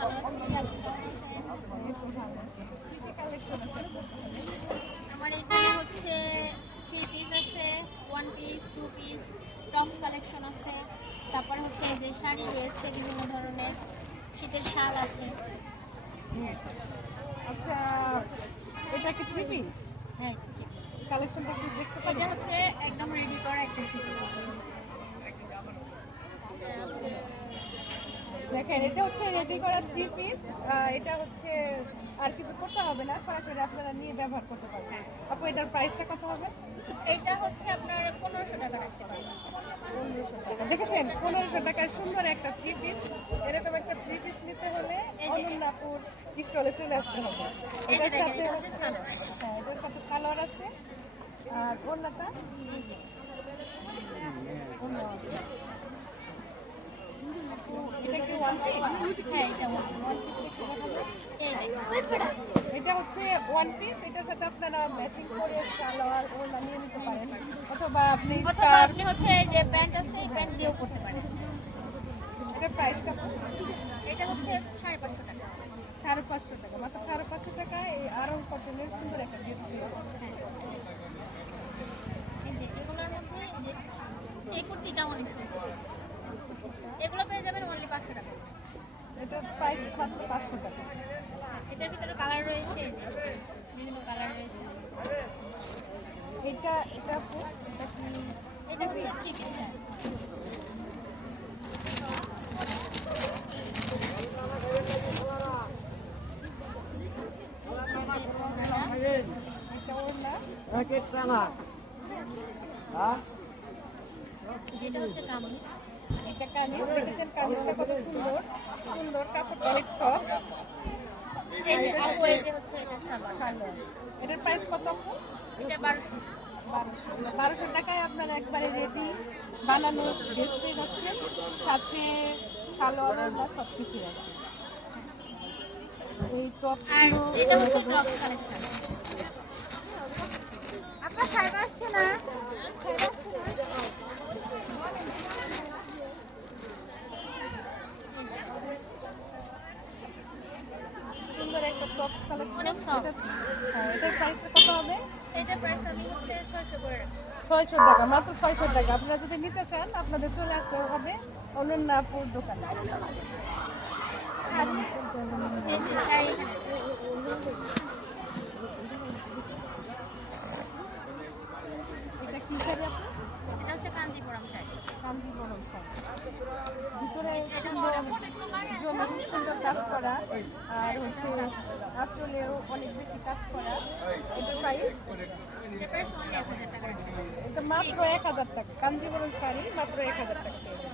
ভালো আছি। আপনি কেমন আছেন? আমার এখানে হচ্ছে 3 পিস আছে, 1 পিস, 2 পিস, টপস কালেকশন আছে। তারপর হচ্ছে যে শাড়ি রয়েছে বিভিন্ন ধরনের, শীতের শাল আছে। আচ্ছা, এটা কি থ্রি পিস? হ্যাঁ, 3 পিস। কালেকশনটা একটু দেখতে এটা পারি? হচ্ছে একদম রেডি করা একটা 3 পিস। দেখেন, এটা হচ্ছে রেডি করা থ্রি পিস। এটা হচ্ছে আর কিছু করতে হবে না, সরাসরি আপনারা নিয়ে ব্যবহার করতে পারবেন। আপু, এটার প্রাইসটা কত হবে? এইটা হচ্ছে আপনার 1500 টাকা রাখতে পারবেন। 1500 টাকা। দেখেছেন, 1500 টাকায় সুন্দর একটা থ্রি পিস। এরকম একটা থ্রি পিস নিতে হলে অনন্যাপুর স্টলে চলে আসতে হবে। এই যে এটার দেখেন, সাথে এটা হচ্ছে সালোয়ার। হ্যাঁ, এটার সাথে সালোয়ার আছে আর ওড়নাটা এই যে, অন্য আছে। এটা কি ওয়ান পিস? হ্যাঁ, এটা one piece। ওয়ান পিস একটু দেখাবো। এই দেখেন। এটা হচ্ছে ওয়ান পিস। এটার সাথে আপনারা ম্যাচিং করে সালোয়ার ওড়না নিয়ে নিতে পারেন, অথবা আপনি অথবা স্কার্ফ। আপনি হচ্ছে এই যে প্যান্ট আছে, এই প্যান্ট দিয়েও করতে পারেন। এটার প্রাইস কত? এটা হচ্ছে 550 টাকা। 550 টাকা। মাত্র 550 টাকায় এই আরং কটনের সুন্দর একটা ড্রেস পেয়ে যাবেন। এই যে এগুলোর মধ্যে এই যে এই কুর্তিটা অনেক সুন্দর। এগুলো পেয়ে যাবেন অনলি 500 টাকা। এটার প্রাইস মাত্র 500 টাকা। এটার ভিতরে কালার রয়েছে, এই যে বিভিন্ন কালার রয়েছে। এটা এটা আপু, এটা কি? এটা হচ্ছে 3 পিস। এটা ওড়না। এটা হচ্ছে কামিজ। এটা কামিজ। দেখেছেন কামিজটা কত সুন্দর, সুন্দর কাপড়টা অনেক সফট। এই যে আপু, এই যে হচ্ছে এটা সালোয়ার। সালোয়ার। এটার প্রাইস কত আপু? এটা 1200। 1200 টাকায় আপনারা একবারে রেডি বানানো ড্রেস পেয়ে যাচ্ছেন, সাথে সালোয়ার ওড়না সব কিছুই আছে। এই আর টপগুলো এটা হচ্ছে টপস কালেকশন। আপনার সাইড আসছে না? সুন্দর একটা টপস কালেকশন। অনেক soft। হ্যাঁ, এটার প্রাইসটা কত হবে? এটার প্রাইস আমি হচ্ছে 600 করে রাখছি। 600 টাকা। মাত্র 600 টাকা। আপনারা যদি নিতে চান আপনাদের চলে আসতে হবে অনন্যাপুর দোকানে। এই যে শাড়ি। এটা কি শাড়ি আপু? এটা হচ্ছে কাঞ্জিপুরম শাড়ি। কাঞ্জিবরম শাড়ি। ভিতরে এটা সুন্দর জমি সুন্দর কাজ করা, আর হচ্ছে আঁচলেও অনেক বেশি কাজ করা। এটার প্রাইস? এটার প্রাইস অনলি 1000 টাকা রাখছি। এটা মাত্র 1000 টাকা। কাঞ্জিবরম শাড়ি মাত্র 1000 টাকা পেয়ে যাবেন।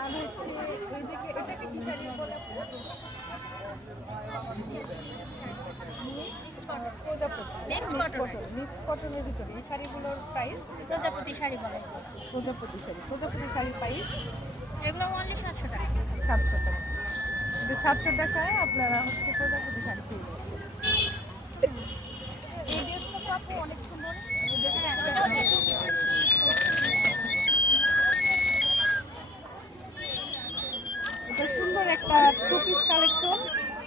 আর হচ্ছে এইদিকে এটাকে কি শাড়ি বলে আপু? প্রজাপতি। Mixed mix cotton। Cotton. Mix কটনের ভিতরে এই শাড়িগুলোর প্রাইস? প্রজাপতি শাড়ি বলে। প্রজাপতি শাড়ি। প্রজাপতি শাড়ির প্রাইস এগুলো অনলি 700 টাকা। 700 টাকা। এটা 700 টাকায় আপনারা হচ্ছে প্রজাপতি শাড়ি পেয়ে যাচ্ছেন। এই ড্রেসটা তো আপু অনেক সুন্দর। এই ড্রেসটা হ্যাঁ, এটা হচ্ছে 2 পিস। এটা সুন্দর একটা টু পিস কালেকশন।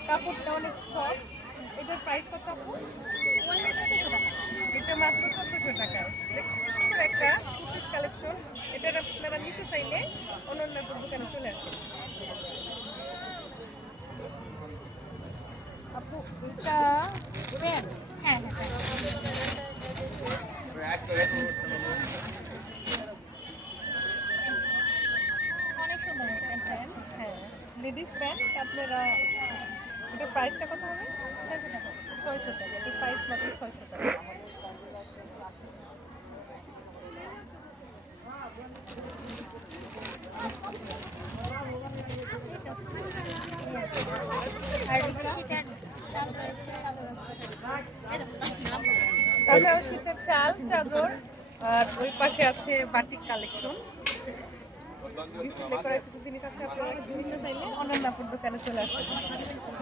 কাপড়টা অনেক সফট। এটার প্রাইস কত আপু? অনলি 1400 টাকা। এটা মাত্র 1400 টাকায়। দেখুন, সুন্দর একটা টু পিস কালেকশন। এটা আপনারা নিতে চাইলে অনন্যাপুর দোকানে চলে আসুন। আপু, এটা প্যান্ট। হ্যাঁ, হ্যাঁ। অনেক সুন্দর এই প্যান্টটা। হ্যাঁ, লেডিস প্যান্ট। আপনারা এটার প্রাইসটা কত হবে? 600 টাকা। 600 টাকা। এটার প্রাইস মাত্র 600 টাকা। এই তো। আর শীতের শাল রয়েছে, চাদর আছে। এই তো, নাম। তাছাড়াও শীতের শাল, চাদর, আর ওই পাশে আছে বাটিক কালেকশন। ডিসপ্লে করা কিছু জিনিস আছে, আপনারা কিনতে চাইলে অনন্যাপুর দোকানে চলে আসতে পারেন।